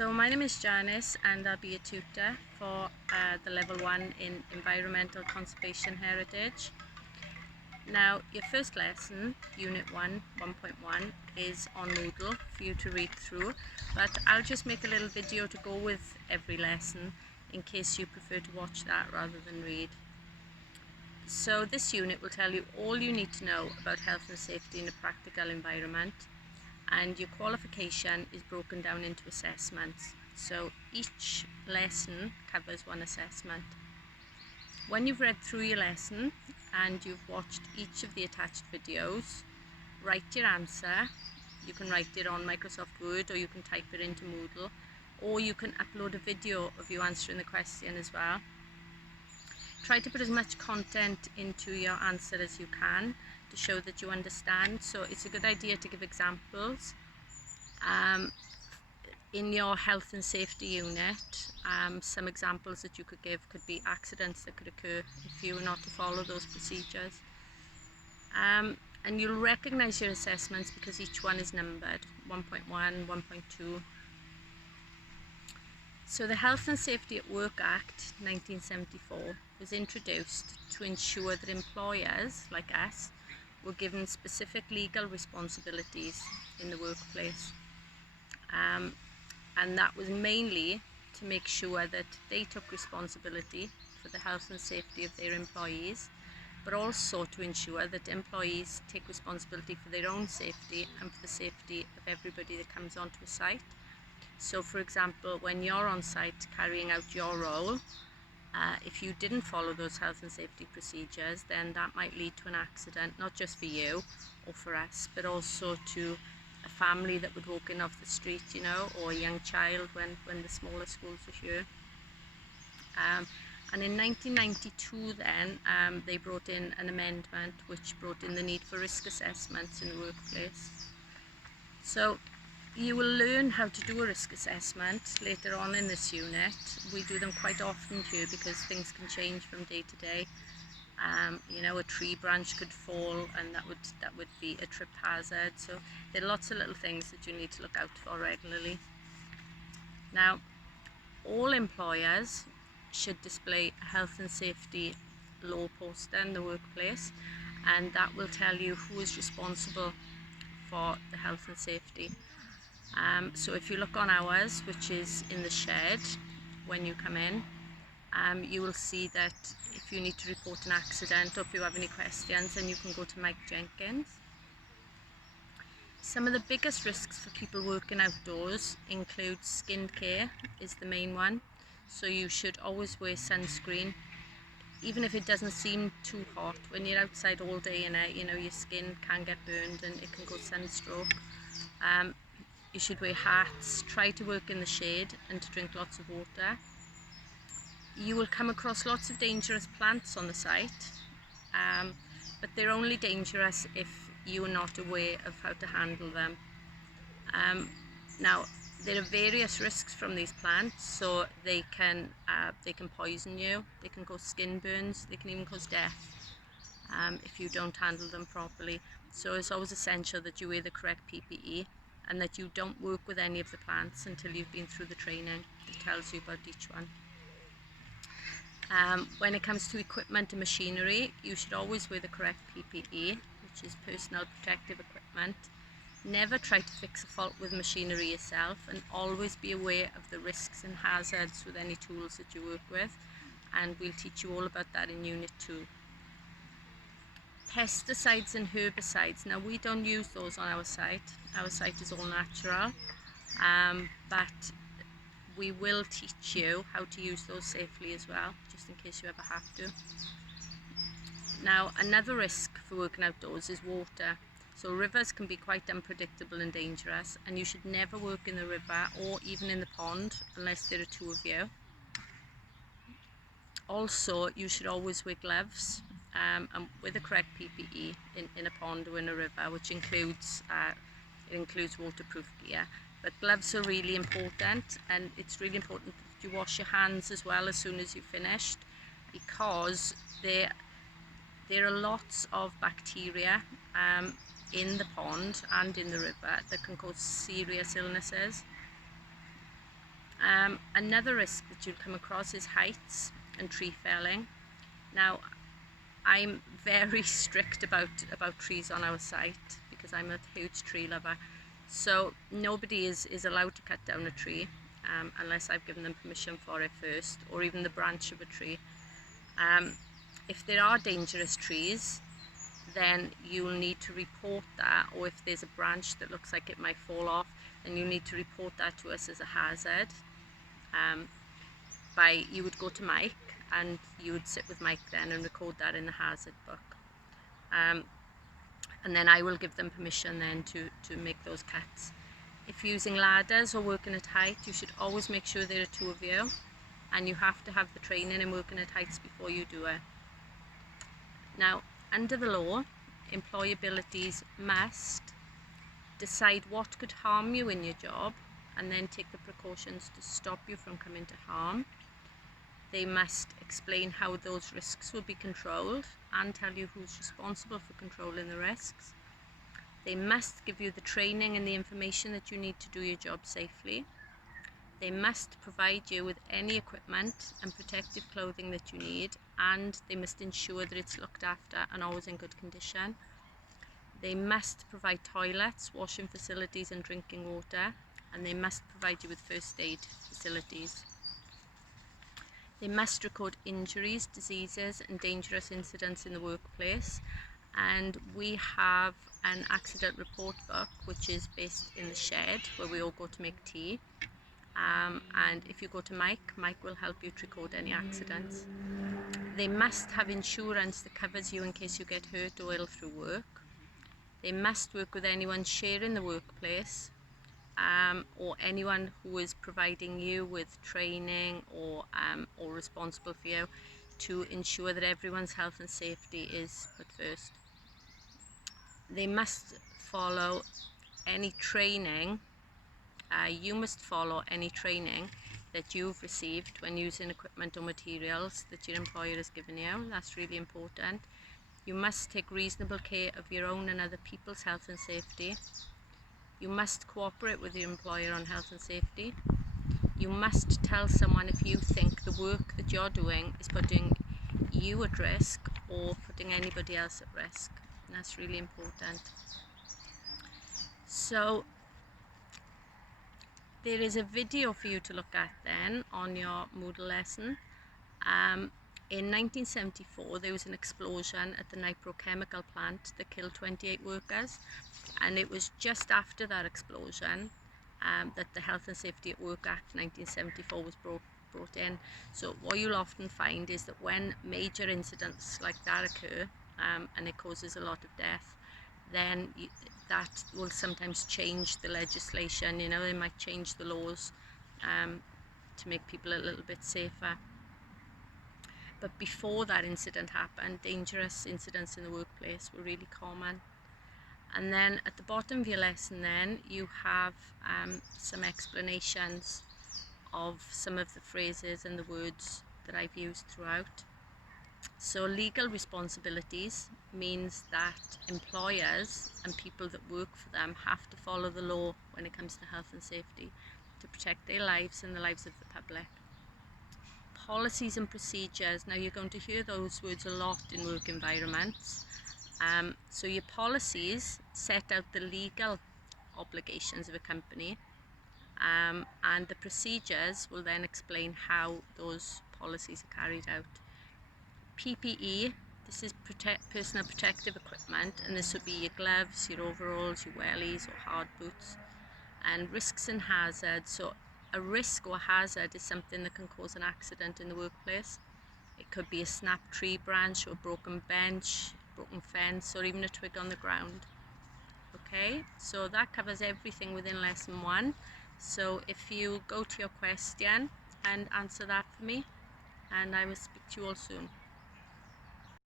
So my name is Janice and I'll be a tutor for the level 1 in Environmental Conservation Heritage. Now your first lesson, Unit 1, 1.1 is on Moodle for you to read through, but I'll just make a little video to go with every lesson in case you prefer to watch that rather than read. So this unit will tell you all you need to know about health and safety in a practical environment. And your qualification is broken down into assessments. So each lesson covers one assessment. When you've read through your lesson and you've watched each of the attached videos, write your answer. You can write it on Microsoft Word, or you can type it into Moodle, or you can upload a video of you answering the question as well. Try to put as much content into your answer as you can to show that you understand. So it's a good idea to give examples. In your health and safety unit, some examples that you could give could be accidents that could occur if you were not to follow those procedures. And you'll recognise your assessments because each one is numbered, 1.1, 1.2. So the Health and Safety at Work Act 1974 was introduced to ensure that employers like us were given specific legal responsibilities in the workplace, and that was mainly to make sure that they took responsibility for the health and safety of their employees, but also to ensure that employees take responsibility for their own safety and for the safety of everybody that comes onto a site. So for example, when you're on site carrying out your role, if you didn't follow those health and safety procedures, then that might lead to an accident, not just for you or for us, but also to a family that would walk in off the street, you know, or a young child when the smaller schools are here. And in 1992 then, they brought in an amendment which brought in the need for risk assessments in the workplace. So you will learn how to do a risk assessment later on in this unit. We do them quite often here because things can change from day to day. You know, a tree branch could fall and that would be a trip hazard. So there are lots of little things that you need to look out for regularly. Now, all employers should display a health and safety law poster in the workplace, and that will tell you who is responsible for the health and safety. So if you look on ours, which is in the shed when you come in, you will see that if you need to report an accident or if you have any questions, then you can go to Mike Jenkins. Some of the biggest risks for people working outdoors include skin care is the main one. So you should always wear sunscreen, even if it doesn't seem too hot. When you're outside all day and you know, your skin can get burned and it can go sunstroke. You should wear hats, try to work in the shade and to drink lots of water. You will come across lots of dangerous plants on the site, but they're only dangerous if you're not aware of how to handle them. Now, there are various risks from these plants, so they can poison you, they can cause skin burns, they can even cause death if you don't handle them properly. So it's always essential that you wear the correct PPE and that you don't work with any of the plants until you've been through the training that tells you about each one. When it comes to equipment and machinery, you should always wear the correct PPE, which is personal protective equipment. Never try to fix a fault with machinery yourself, and always be aware of the risks and hazards with any tools that you work with, and we'll teach you all about that in Unit 2. Pesticides and herbicides. Now, we don't use those on our site. Our site is all natural, but we will teach you how to use those safely as well, just in case you ever have to. Now, another risk for working outdoors is water. So rivers can be quite unpredictable and dangerous, and you should never work in the river or even in the pond unless there are two of you. Also, you should always wear gloves and with the correct PPE in a pond or in a river, which includes waterproof gear. But gloves are really important, and it's really important that you wash your hands as well as soon as you've finished, because there are lots of bacteria in the pond and in the river that can cause serious illnesses. Another risk that you'll come across is heights and tree felling. Now, I'm very strict about trees on our site because I'm a huge tree lover. So nobody is allowed to cut down a tree unless I've given them permission for it first, or even the branch of a tree. If there are dangerous trees, then you'll need to report that, or if there's a branch that looks like it might fall off, then you need to report that to us as a hazard. You would go to Mike, and you would sit with Mike then and record that in the hazard book. And then I will give them permission then to make those cuts. If you're using ladders or working at height, you should always make sure there are two of you, and you have to have the training in working at heights before you do it. Now, under the law, employabilities must decide what could harm you in your job and then take the precautions to stop you from coming to harm. They must explain how those risks will be controlled and tell you who's responsible for controlling the risks. They must give you the training and the information that you need to do your job safely. They must provide you with any equipment and protective clothing that you need, and they must ensure that it's looked after and always in good condition. They must provide toilets, washing facilities and drinking water, and they must provide you with first aid facilities. They must record injuries, diseases and dangerous incidents in the workplace, and we have an accident report book which is based in the shed where we all go to make tea. And if you go to Mike will help you to record any accidents. They must have insurance that covers you in case you get hurt or ill through work. They must work with anyone sharing the workplace, or anyone who is providing you with training or responsible for you, to ensure that everyone's health and safety is put first. They must follow any training. You must follow any training that you've received when using equipment or materials that your employer has given you. That's really important. You must take reasonable care of your own and other people's health and safety. You must cooperate with your employer on health and safety. You must tell someone if you think the work that you're doing is putting you at risk or putting anybody else at risk. And that's really important. So there is a video for you to look at then on your Moodle lesson. In 1974 there was an explosion at the Nipro chemical plant that killed 28 workers, and it was just after that explosion that the Health and Safety at Work Act 1974 was brought in. So what you'll often find is that when major incidents like that occur, and it causes a lot of death, then that will sometimes change the legislation. You know, they might change the laws to make people a little bit safer. But before that incident happened, dangerous incidents in the workplace were really common. And then at the bottom of your lesson then, you have some explanations of some of the phrases and the words that I've used throughout. So legal responsibilities means that employers and people that work for them have to follow the law when it comes to health and safety to protect their lives and the lives of the public. Policies and procedures. Now you're going to hear those words a lot in work environments. So your policies set out the legal obligations of a company, and the procedures will then explain how those policies are carried out. PPE, this is personal protective equipment, and this would be your gloves, your overalls, your wellies or hard boots. And risks and hazards. So a risk or hazard is something that can cause an accident in the workplace. It could be a snapped tree branch or a broken bench, broken fence, or even a twig on the ground. Okay, so that covers everything within lesson 1. So if you go to your question and answer that for me, and I will speak to you all soon.